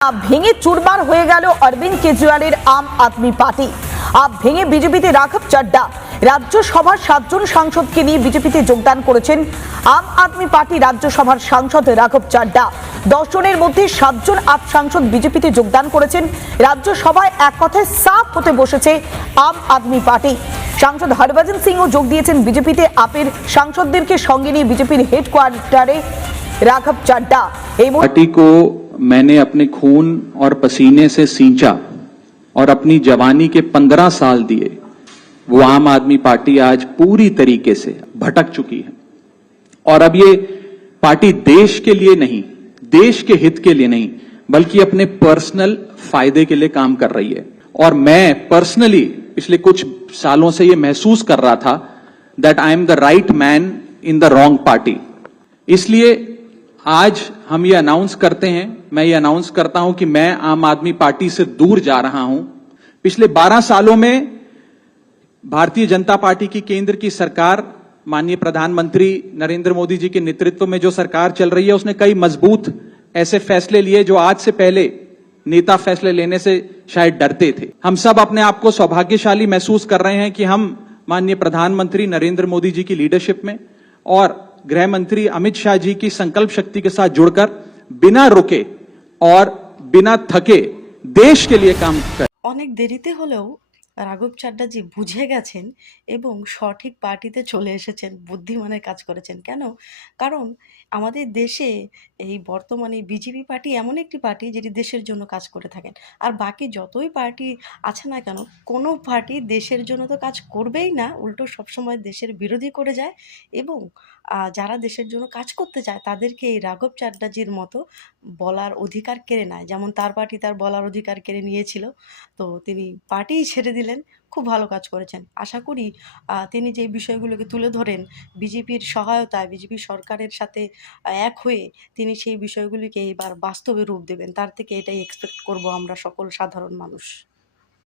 ভেঙে চুরমার হয়ে গেল অরবিন্দ কেজরিওয়ালের আম আদমি পার্টি। ভেঙে বিজেপিতে রাঘব চাড্ডা। রাজ্যসভার 7 জন সাংসদকে নিয়ে বিজেপিতে যোগদান করেছেন আম আদমি পার্টি রাজ্যসভার সাংসদ রাঘব চাড্ডা। 10 জনের মধ্যে 7 জন আপ সাংসদ বিজেপিতে যোগদান করেছেন। রাজ্যসভায় এক কথায় সাফ হতে বসেছে আম আদমি পার্টি। সাংসদ হরভজন সিংও যোগ দিয়েছেন বিজেপিতে। আপের সাংসদদেরকে সঙ্গে নিয়ে বিজেপির হেডকোয়ার্টারে রাঘব চাড্ডা। এই पार्टी को मैंने अपने खून और पसीने से सींचा और अपनी जवानी के 15 साल दिए। वो आम आदमी पार्टी आज पूरी तरीके से भटक चुकी है और अब ये पार्टी देश के लिए नहीं, देश के हित के लिए नहीं, बल्कि अपने पर्सनल फायदे के लिए काम कर रही है। और मैं पर्सनली पिछले कुछ सालों से ये महसूस कर रहा था that I am the right man in the wrong party. इसलिए आज हम ये अनाउंस करते हैं, मैं ये अनाउंस करता हूं कि मैं आम आदमी पार्टी से दूर जा रहा हूं। पिछले 12 सालों में भारतीय जनता पार्टी की केंद्र की सरकार, माननीय प्रधानमंत्री नरेंद्र मोदी जी के नेतृत्व में जो सरकार चल रही है, उसने कई मजबूत ऐसे फैसले लिए जो आज से पहले नेता फैसले लेने से शायद डरते थे। हम सब अपने आप को सौभाग्यशाली महसूस कर रहे हैं कि हम माननीय प्रधानमंत्री नरेंद्र मोदी जी की लीडरशिप में और गृह मंत्री अमित शाह जी की संकल्प शक्ति के साथ जुड़कर बिना रुके और बिना थके देश के लिए काम कर। অনেক দেরিতে হলেও রাঘব চাড্ডাজি বুঝে গেছেন এবং সঠিক পার্টিতে চলে এসেছেন, বুদ্ধিমানের কাজ করেছেন। কেন? কারণ আমাদের দেশে এই বর্তমানে বিজেপি পার্টি এমন একটি পার্টি যেটি দেশের জন্য কাজ করে থাকেন। আর বাকি যতই পার্টি আছে না কেন, কোনো পার্টি দেশের জন্য তো কাজ করবেই না, উল্টো সবসময় দেশের বিরোধী করে যায়। এবং যারা দেশের জন্য কাজ করতে চায় তাদেরকে এই রাঘব চাড্ডাজির মতো বলার অধিকার কেড়ে নেয়। যেমন তার পার্টি তার বলার অধিকার কেড়ে নিয়েছিল, তো তিনি পার্টিই ছেড়ে দিলেন। খুব ভালো কাজ করেছেন। আশা করি তিনি যে বিষয়গুলোকে তুলে ধরেন বিজেপির সহায়তায়, বিজেপি সরকারের সাথে এক হয়ে তিনি সেই বিষয়গুলিকে এবার বাস্তবে রূপ দেবেন। তার থেকে এটাই এক্সপেক্ট করব আমরা সকল সাধারণ মানুষ।